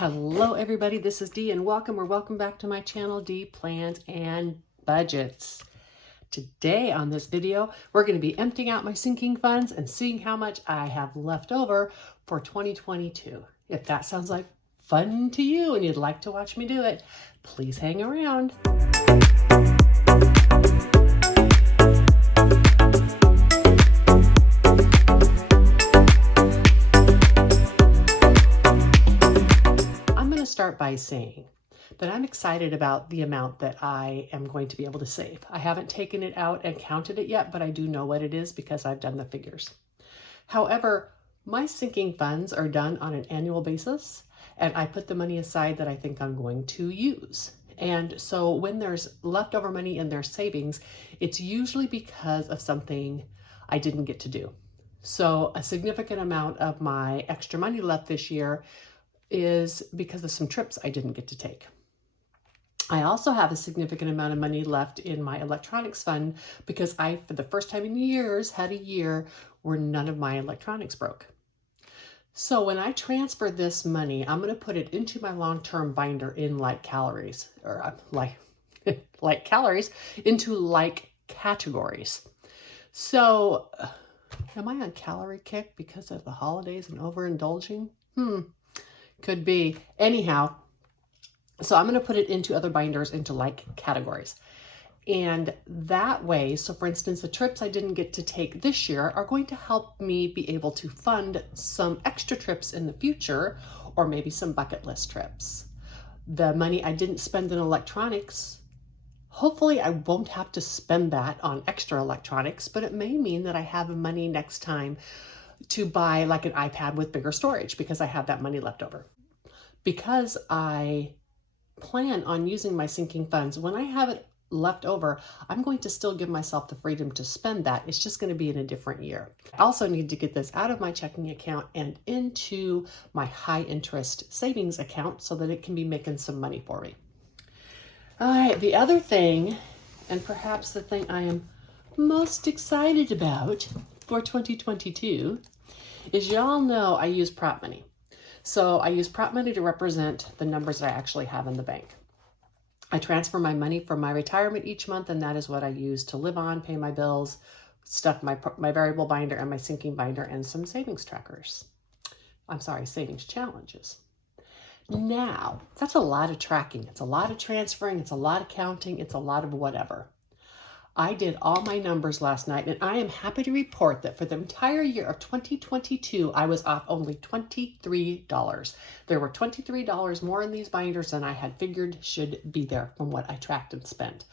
Hello everybody, this is Dee and welcome back to my channel, Dee Plans and Budgets. Today on this video, we're going to be emptying out my sinking funds and seeing how much I have left over for 2022. If that sounds like fun to you and you'd like to watch me do it, please hang around. Start by saying that I'm excited about the amount that I am going to be able to save. I haven't taken it out and counted it yet, but I do know what it is because I've done the figures. However, my sinking funds are done on an annual basis, and I put the money aside that I think I'm going to use. And so when there's leftover money in their savings, it's usually because of something I didn't get to do. So a significant amount of my extra money left this year is because of some trips I didn't get to take. I also have a significant amount of money left in my electronics fund because I, for the first time in years, had a year where none of my electronics broke. So when I transfer this money, I'm going to put it into my long-term binder in like calories, or like calories into like categories. So am I on calorie kick because of the holidays and overindulging? Could be. Anyhow, so I'm going to put it into other binders into like categories. And that way, so for instance, the trips I didn't get to take this year are going to help me be able to fund some extra trips in the future, or maybe some bucket list trips. The money I didn't spend in electronics, hopefully I won't have to spend that on extra electronics, but it may mean that I have money next time to buy like an iPad with bigger storage because I have that money left over. Because I plan on using my sinking funds, when I have it left over, I'm going to still give myself the freedom to spend that. It's just going to be in a different year. I also need to get this out of my checking account and into my high interest savings account so that it can be making some money for me. All right, the other thing, and perhaps the thing I am most excited about for 2022 is, y'all know I use prop money. So I use prop money to represent the numbers that I actually have in the bank. I transfer my money from my retirement each month, and that is what I use to live on, pay my bills, stuff my variable binder and my sinking binder, and some savings trackers. I'm sorry, savings challenges. Now, that's a lot of tracking. It's a lot of transferring. It's a lot of counting. It's a lot of whatever. I did all my numbers last night, and I am happy to report that for the entire year of 2022, I was off only $23. There were $23 more in these binders than I had figured should be there from what I tracked and spent.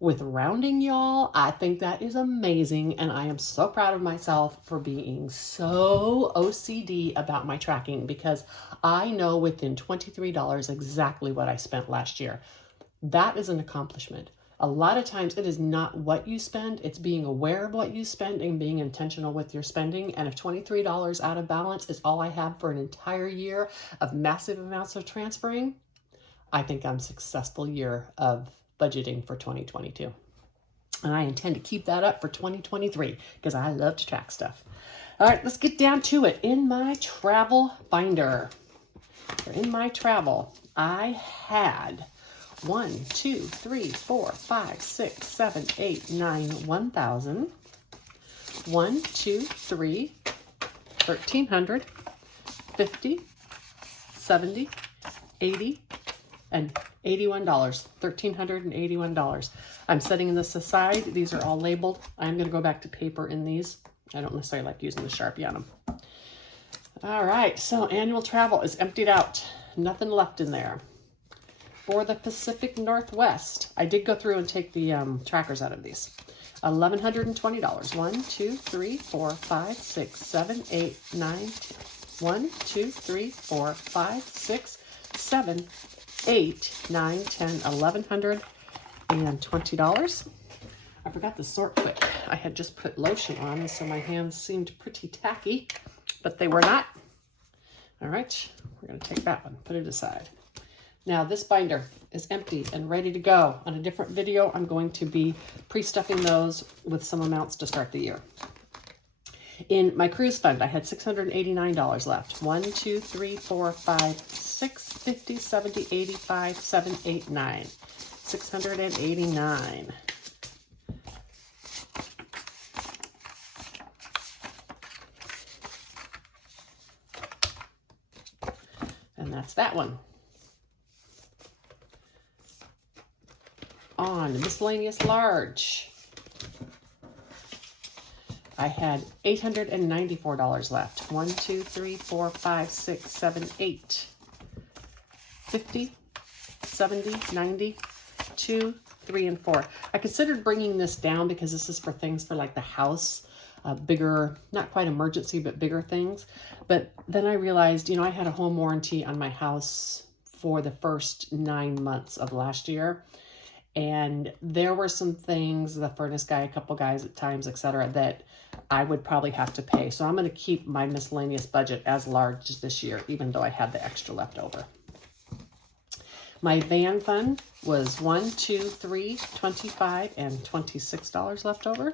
With rounding, y'all, I think that is amazing, and I am so proud of myself for being so OCD about my tracking because I know within $23 exactly what I spent last year. That is an accomplishment. A lot of times it is not what you spend, it's being aware of what you spend and being intentional with your spending. And if $23 out of balance is all I have for an entire year of massive amounts of transferring, I think I'm a successful year of budgeting for 2022. And I intend to keep that up for 2023 because I love to track stuff. All right, let's get down to it. In my travel binder, or in my travel, I had 1, 2, 3, 4, 5, 6, 7, 8, 9, 1,000. 1, 2, 3, 1,300, 50, 70, 80, and $81. $1,381. I'm setting this aside. These are all labeled. I'm going to go back to paper in these. I don't necessarily like using the Sharpie on them. All right, so annual travel is emptied out. Nothing left in there. For the Pacific Northwest, I did go through and take the trackers out of these. $1,120. 1, 2, 3, 4, 5, 6, 7, 8, 9, 1, 2, 3, 4, 5, 6, 7, 8, 9, 10, $1,120. I forgot to sort quick. I had just put lotion on, so my hands seemed pretty tacky, but they were not. All right, we're going to take that one, put it aside. Now this binder is empty and ready to go. On a different video, I'm going to be pre-stuffing those with some amounts to start the year. In my cruise fund, I had $689 left. 1, 2, 3, 4, 5, 6, 50, 70, 85, 7, 8, 9. 689. And that's that one. On miscellaneous large, I had $894 left. 1, 2, 3, 4, 5, 6, 7, 8. 50, 70, 90, 2, 3, and 4. I considered bringing this down because this is for things for like the house, bigger, not quite emergency, but bigger things. But then I realized, you know, I had a home warranty on my house for the first 9 months of last year. And there were some things, the furnace guy, a couple guys at times, etc., that I would probably have to pay. So I'm going to keep my miscellaneous budget as large this year, even though I had the extra left over. My van fund was 1, 2, 3, 25, and $26 left over.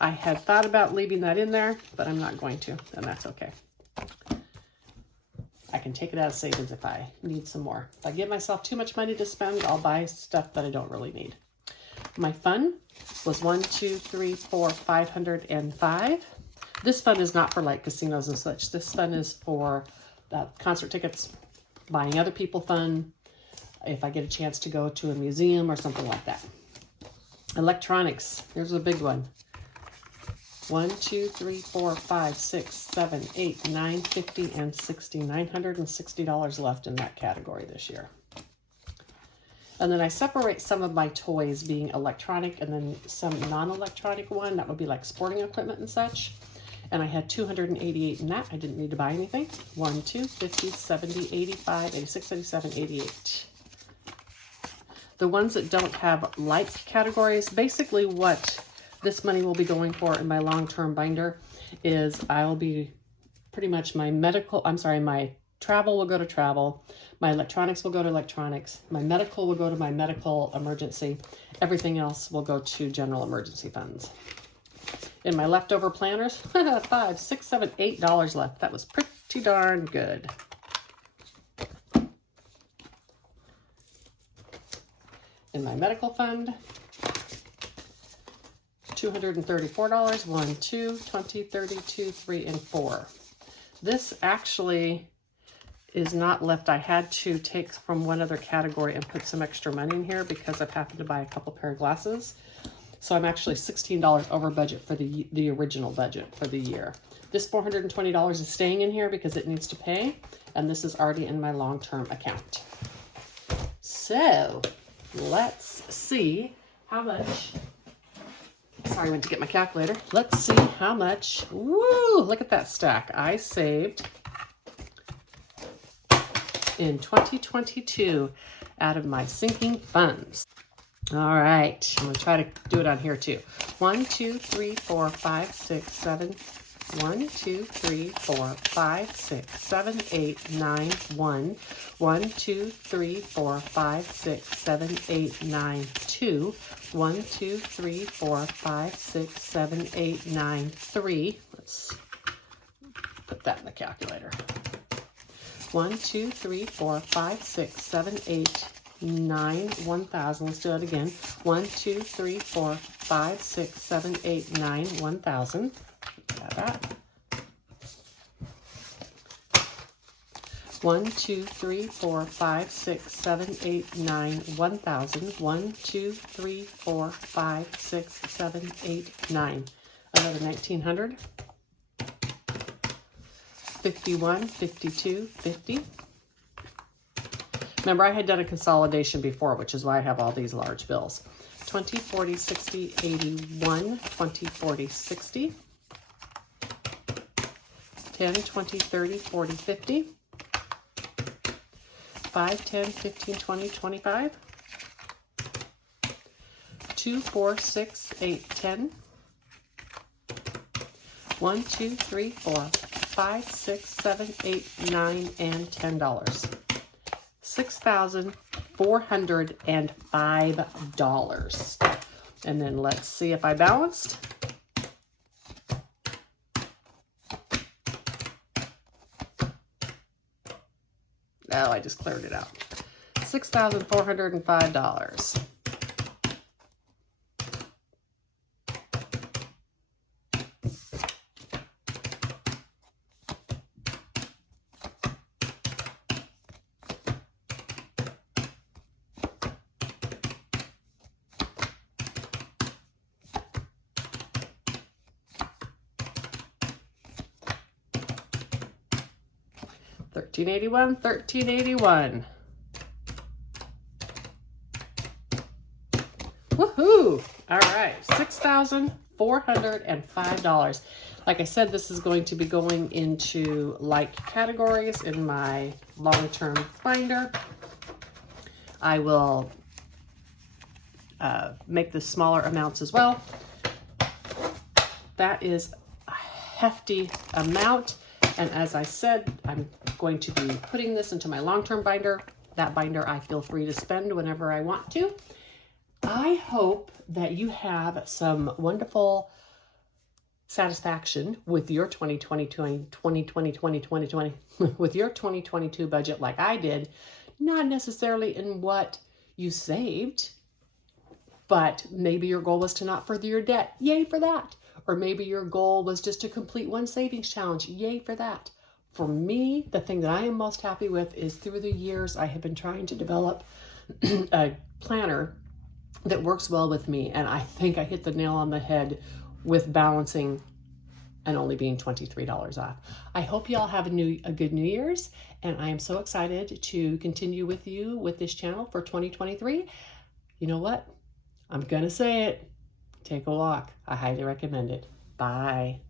I had thought about leaving that in there, but I'm not going to, and that's okay. I can take it out of savings if I need some more. If I give myself too much money to spend, I'll buy stuff that I don't really need. My fund was 1, 2, 3, 4, 505. This fund is not for like casinos and such. This fund is for concert tickets, buying other people fun, if I get a chance to go to a museum or something like that. Electronics, here's a big one. 1, 2, 3, 4, 5, 6, 7, 8, 9, 50, and 60. $960 left in that category this year. And then I separate some of my toys being electronic and then some non-electronic one. That would be like sporting equipment and such. And I had $288 in that. I didn't need to buy anything. 1, 2, 50, 70, 85, 86, 87, 88. The ones that don't have like categories, basically what this money will be going for in my long-term binder is I'll be pretty much my travel will go to travel, my electronics will go to electronics, my medical will go to my medical emergency, everything else will go to general emergency funds. In my leftover planners, $5, $6, $7, $8 left. That was pretty darn good. In my medical fund, $234, 1, 2, 20, 30, 2, 3, and 4. This actually is not left. I had to take from one other category and put some extra money in here because I've happened to buy a couple pair of glasses. So I'm actually $16 over budget for the original budget for the year. This $420 is staying in here because it needs to pay, and this is already in my long-term account. So let's see how much. Sorry, I went to get my calculator. Let's see how much. Woo! Look at that stack. I saved in 2022 out of my sinking funds. All right, I'm gonna try to do it on here too. 1, 2, 3, 4, 5, 6, 7. 1, 2, 3, 4, 5, 6, 7, 8, 9, 1. 1, 2, 3, 4, 5, 6, 7, 8, 9, 2. 1, 2, 3, 4, 5, 6, 7, 8, 9, 3. Let's put that in the calculator. 1, 2, 3, 4, 5, 6, 7, 8, 9, 1,000. Let's do it again. 1, 2, 3, 4, 5, 6, 7, 8, 9, 1,000. Got that. 1, 2, 3, 4, 5, 6, 7, 8, 9, 1,000. 1, 2, 3, 4, 5, 6, 7, 8, 9. Another 1,900. 51, 52, 50. Remember, I had done a consolidation before, which is why I have all these large bills. 20, 40, 60, 81, 20, 40, 60. 10, 20, 30, 40, 50. 5, 10, 15, 20, 25. 2, 4, 6, 8, 10. 1, 2, 3, 4, 5, 6, 7, 8, 9, and $10. $6,405. And then let's see if I balanced. Oh, I just cleared it out. $6,405. $13.81, $13.81. Woohoo! All right, $6,405. Like I said, this is going to be going into like categories in my long-term binder. I will make the smaller amounts as well. That is a hefty amount. And as I said, I'm going to be putting this into my long-term binder. That binder I feel free to spend whenever I want to. I hope that you have some wonderful satisfaction with your 2020 with your 2022 budget like I did, not necessarily in what you saved, but maybe your goal was to not further your debt. Yay for that. Or maybe your goal was just to complete one savings challenge. Yay for that. For me, the thing that I am most happy with is through the years I have been trying to develop a planner that works well with me. And I think I hit the nail on the head with balancing and only being $23 off. I hope you all have a good New Year's. And I am so excited to continue with you with this channel for 2023. You know what? I'm going to say it. Take a walk. I highly recommend it. Bye.